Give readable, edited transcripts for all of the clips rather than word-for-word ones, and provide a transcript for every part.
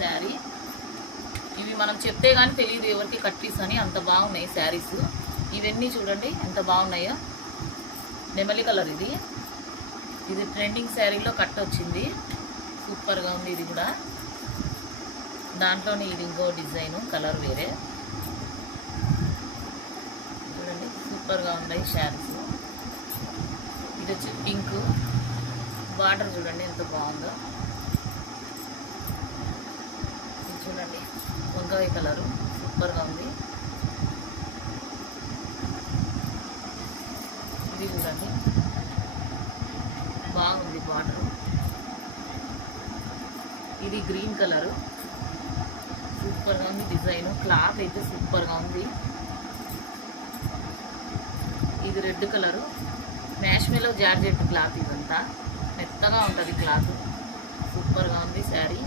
శారీ. ఇవి మనం చెప్తే కానీ తెలియదు ఎవరికి కట్ పీస్ అని, అంత బాగున్నాయి శారీస్. ఇవన్నీ చూడండి ఎంత బాగున్నాయో. నెమలి కలర్ ఇది ట్రెండింగ్ శారీలో కట్ వచ్చింది, సూపర్గా ఉంది. ఇది కూడా దాంట్లోనే ఇది ఇంకో డిజైను, కలర్ వేరే. చూడండి సూపర్గా ఉన్నాయి శారీస్. ఇది వచ్చి పింక్, బార్డర్ చూడండి ఎంత బాగుందో. ఇది చూడండి వంకాయ కలరు, సూపర్గా ఉంది. ఇది చూడండి బాగుంది బార్డరు. ఇది గ్రీన్ కలరు, సూపర్గా ఉంది డిజైన్. క్లాత్ అయితే సూపర్గా ఉంది. ఇది రెడ్ కలరు, మ్యాష్మెలో జార్జెట్ క్లాత్. ఇదంతా మెత్తగా ఉంటుంది క్లాత్, సూపర్గా ఉంది శారీ.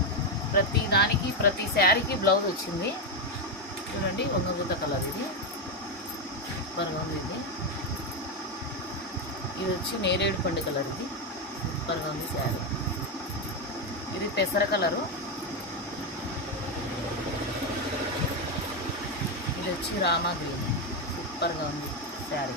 ప్రతి శారీకి బ్లౌజ్ వచ్చింది. చూడండి వంగగూత కలర్, ఇది సూపర్గా ఉంది. ఇది వచ్చి నేరేడు పండు కలర్, ఇది సూపర్గా ఉంది శారీ. ఇది పెసర కలరు, ఇది వచ్చి రామా గ్రీన్, సూపర్గా ఉంది శారీ.